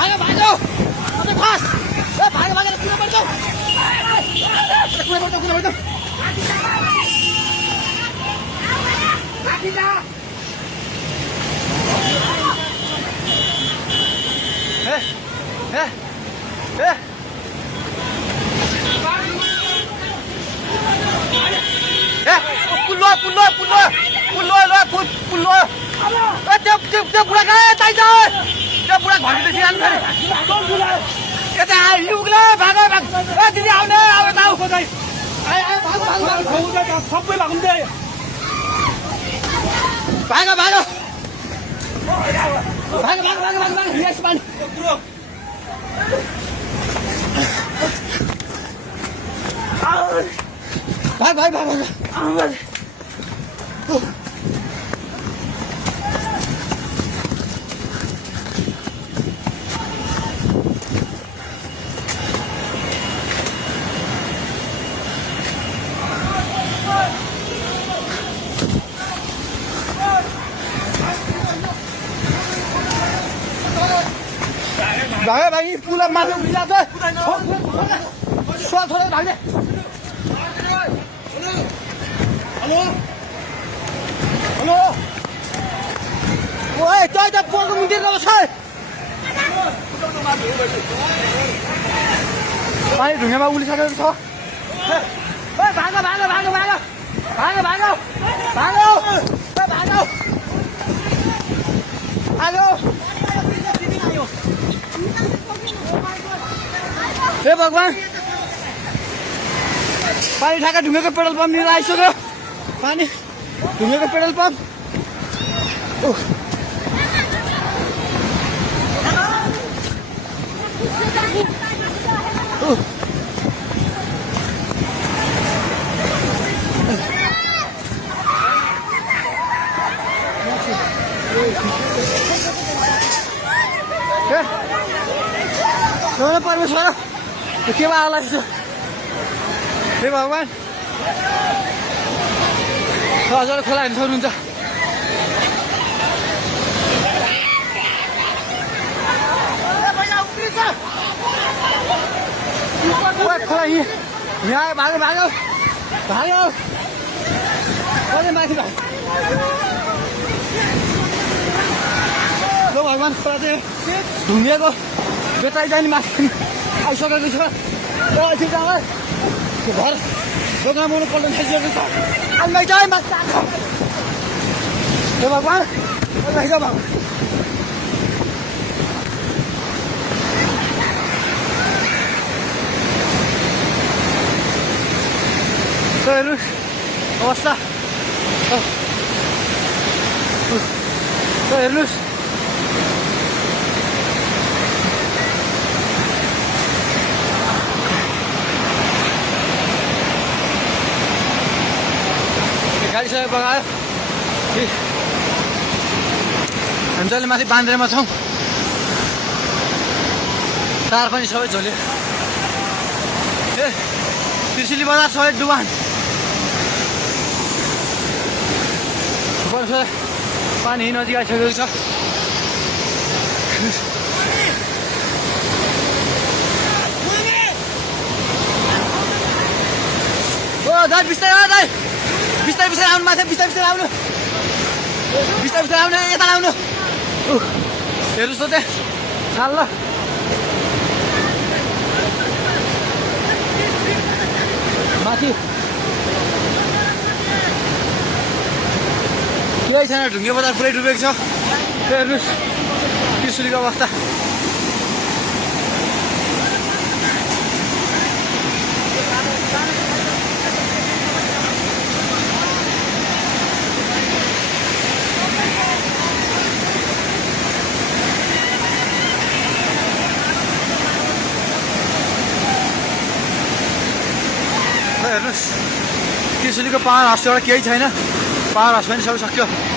भागो भागो फास्ट भागो भागेर कुन पर्छ त्यो बुढा कहाँ चाहिन्छ त्यो बुढा घरदेखि आउनु यता युगले भागो दिदी आउने अब सबै भाग्दै भागो भागो भागो भागो भागो भागो यस पानी भाग भाग भाग भाग भागे भागी पुला माथि उभिला छ छोरा छोरा भाग्ने हेलो हेलो ओए तै त पोको मुन्तिर छ पानी ढुङ्गामा उलिसकेको छ ओए भागो भागो भागो भागो भागो भागो भागो भागो भागो हे भगवान पानी ठाका ढुङ्गेको पेट्रोल पम्प लिएर आइसक्यो पानी ढुङ्गेको पेट्रोल पम्प परमेश्वर के आला हे भगवान हजुर खोला हेर्नु सक्नुहुन्छ खोला यहाँ भागो भागो भागो कति माथि भागो भगवान खोला चाहिँ ढुङ्गेको बेताइ जाने माथि आइसकेको छ घर दोकान बनाउनु पल्ट खाइसकेको छ अन्य जाइ माथि हे भगवान भगवान हेर्नुहोस् अवस्था हेर्नुहोस् गाडी सबै बगायो हामी जहिले माथि बान्द्रेमा छौँ तार पनि सबै झोल्यो ए त्रिशुली बजार सबै डुबान पानी नजिक आइसकेको छ ओ दाइ बिस्तारै दाइ बिस्तारै बिस्तारै आउनु माथि बिस्तारै बिस्तारै आउनु बिस्तारै बिस्तारै आउनु यता आउनु हेर्नुहोस् त त्यहाँ छाल ल माथि केही छैन ढुङ्गे बजार पुरै डुबेको छ हेर्नुहोस् त्रिशुलीको अवस्था हेर्नुहोस् त्रिशुलीको पावर हाउस एउटा केही छैन पावर हाउस पनि सबै सक्यो